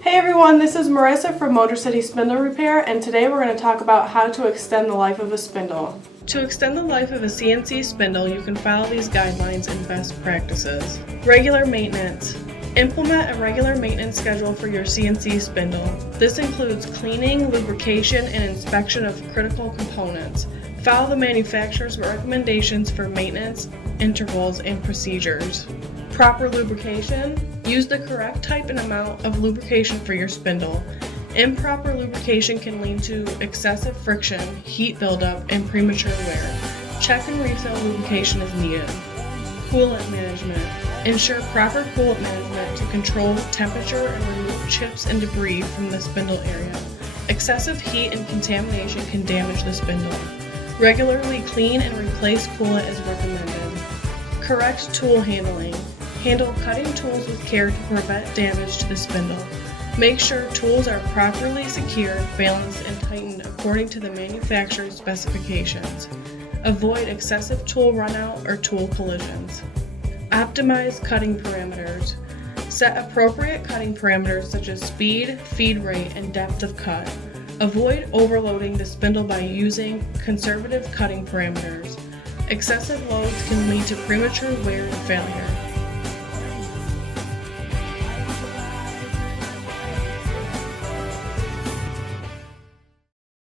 Hey everyone, this is Marissa from Motor City Spindle Repair, and today we're going to talk about how to extend the life of a spindle. To extend the life of a CNC spindle, you can follow these guidelines and best practices. Regular maintenance. Implement a regular maintenance schedule for your CNC spindle. This includes cleaning, lubrication, and inspection of critical components. Follow the manufacturer's recommendations for maintenance, intervals, and procedures. Proper lubrication. Use the correct type and amount of lubrication for your spindle. Improper lubrication can lead to excessive friction, heat buildup, and premature wear. Check and refill lubrication as needed. Coolant management. Ensure proper coolant management to control temperature and remove chips and debris from the spindle area. Excessive heat and contamination can damage the spindle. Regularly clean and replace coolant as recommended. Correct tool handling. Handle cutting tools with care to prevent damage to the spindle. Make sure tools are properly secured, balanced, and tightened according to the manufacturer's specifications. Avoid excessive tool runout or tool collisions. Optimize cutting parameters. Set appropriate cutting parameters such as speed, feed rate, and depth of cut. Avoid overloading the spindle by using conservative cutting parameters. Excessive loads can lead to premature wear and failure.